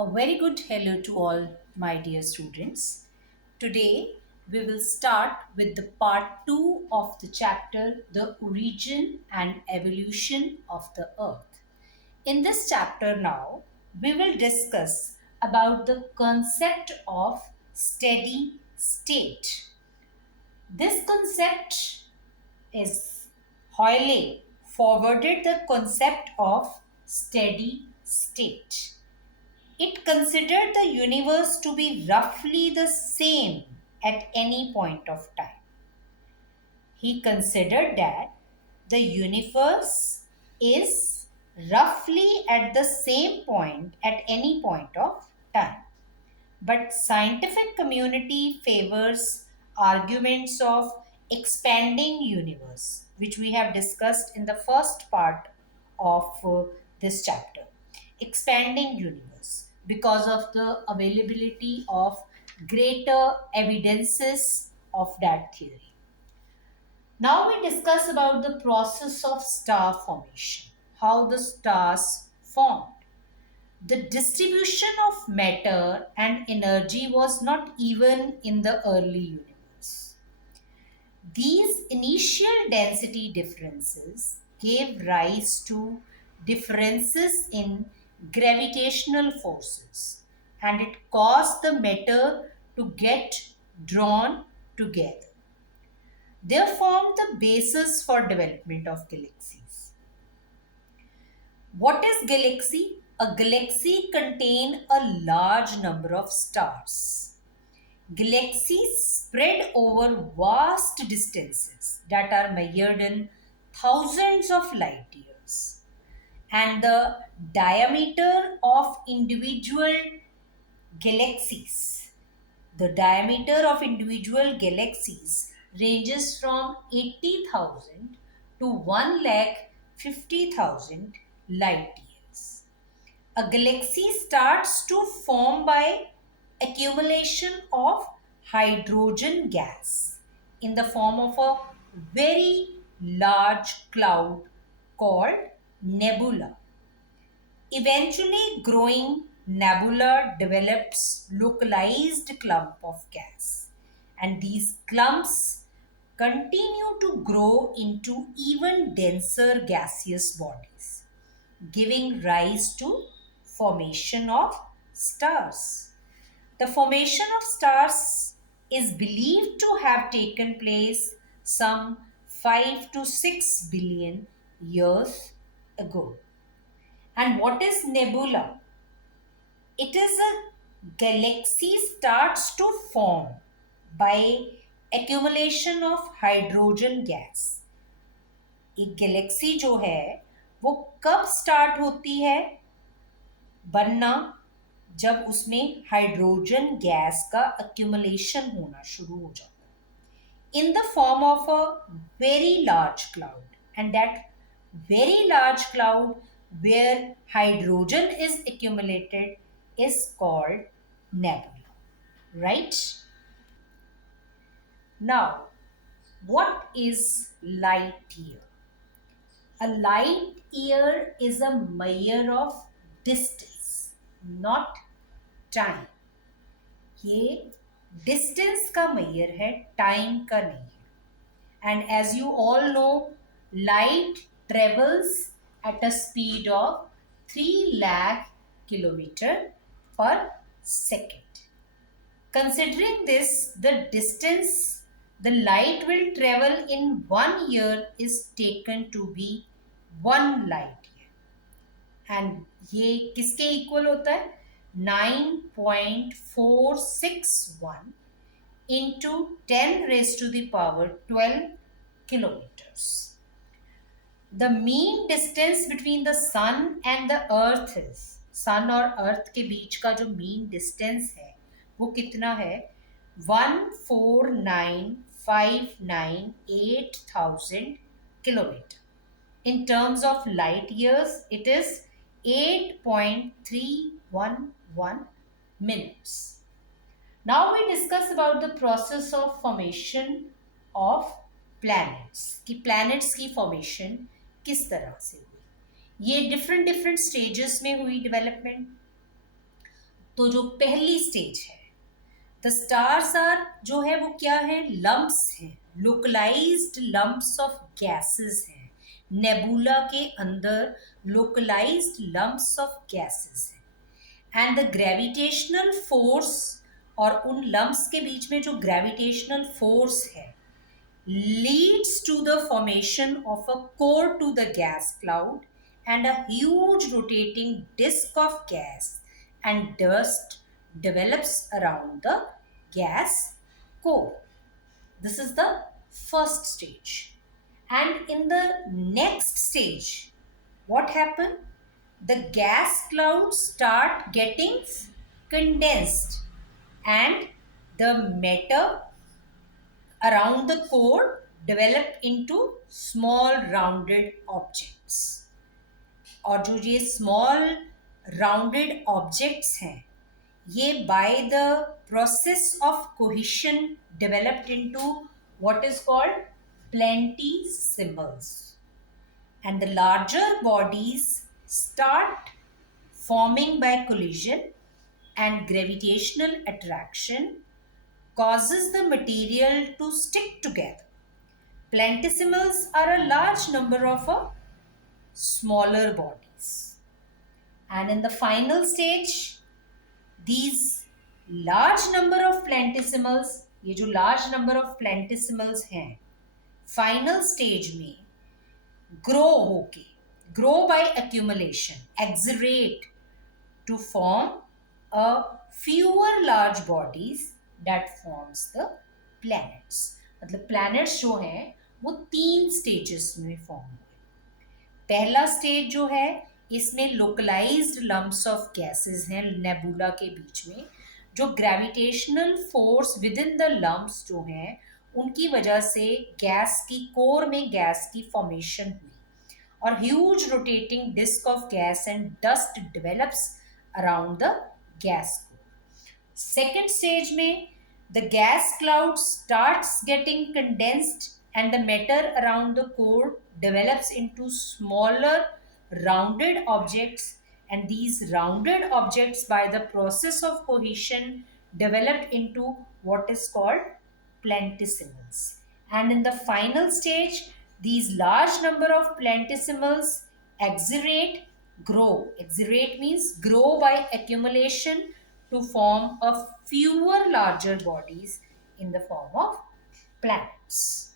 A very good hello to all my dear students. Today we will start with the part 2 of the chapter The Origin and Evolution of the Earth. In this chapter now we will discuss about the concept of steady state. This concept is Hoyle forwarded the concept of steady state. It considered the universe to be roughly the same at any point of time. He considered that the universe is roughly at the same point at any point of time. But scientific community favors arguments of expanding universe, which we have discussed in the first part of this chapter. Expanding universe because of the availability of greater evidences of that theory. Now we discuss about the process of star formation, how the stars formed. The distribution of matter and energy was not even in the early universe. These initial density differences gave rise to differences in gravitational forces, and it caused the matter to get drawn together. They formed the basis for development of galaxies. What is galaxy? A galaxy contains a large number of stars. Galaxies spread over vast distances that are measured in thousands of light years. And the diameter of individual galaxies, the diameter of individual galaxies ranges from 80,000 to 1,50,000 light years. A galaxy starts to form by accumulation of hydrogen gas in the form of a very large cloud called nebula. Eventually, growing nebula develops localized clump of gas, and these clumps continue to grow into even denser gaseous bodies, giving rise to formation of stars. The formation of stars is believed to have taken place some 5 to 6 billion years ago. And what is nebula? It is a galaxy starts to form by accumulation of hydrogen gas. एक Galaxy जो है वो कब start होती है बनना, जब उसमें हाइड्रोजन गैस का accumulation होना शुरू हो जाता है in the form of a very large cloud, and that very large cloud where hydrogen is accumulated is called nebula, right? Now, what is light year? A light year is a measure of distance, not time. ये distance का measure है, time का नहीं है. And as you all know, light travels at a speed of 3 lakh kilometer per second. Considering this, the distance the light will travel in 1 year is taken to be 1 light year. And ये किसके equal होता है? 9.461 into 10 raised to the power 12 kilometers. The mean distance between the sun and the earth is, sun और earth के बीच का जो mean distance है वो कितना है? 149,598,000 kilometer. In terms of light years, it is 8.311 minutes. Now we discuss about the process of formation of planets. कि planets की formation किस तरह से हुई. ये different stages में हुई development. तो जो पहली स्टेज है, द स्टार्स आर जो है वो क्या है, लम्प्स हैं, लोकलाइज्ड लम्प्स ऑफ गैसेस हैं, नेबुला के अंदर लोकलाइज्ड लम्प्स ऑफ गैसेस हैं। एंड द ग्रेविटेशनल फोर्स, और उन लम्प्स के बीच में जो ग्रेविटेशनल फोर्स है, leads to the formation of a core to the gas cloud and a huge rotating disk of gas and dust develops around the gas core. This is the first stage. And in the next stage, what happened? The gas clouds start getting condensed and the matter around the core develop into small rounded objects. और जो ये small rounded objects हैं, ये by the process of cohesion developed into what is called planetesimals. And the larger bodies start forming by collision and gravitational attraction causes the material to stick together. Planetesimals are a large number of smaller bodies. And in the final stage, these large number of planetesimals, ये जो large number of planetesimals हैं, final stage में grow by accumulation, exaggerate to form a fewer large bodies that forms the planets. मतलब planets जो हैं वो 3 stages में form हुए। पहला stage जो है, इसमें localized lumps of gases हैं nebula के बीच में, जो gravitational force within the lumps जो हैं उनकी वजह से गैस की कोर में गैस की फॉर्मेशन हुई और huge rotating disk of gas and dust develops around the gas core. Second stage में the gas cloud starts getting condensed and the matter around the core develops into smaller rounded objects, and these rounded objects by the process of cohesion developed into what is called planetesimals. And in the final stage, these large number of planetesimals exaggerate, grow. Exaggerate means grow by accumulation to form a fewer larger bodies in the form of planets.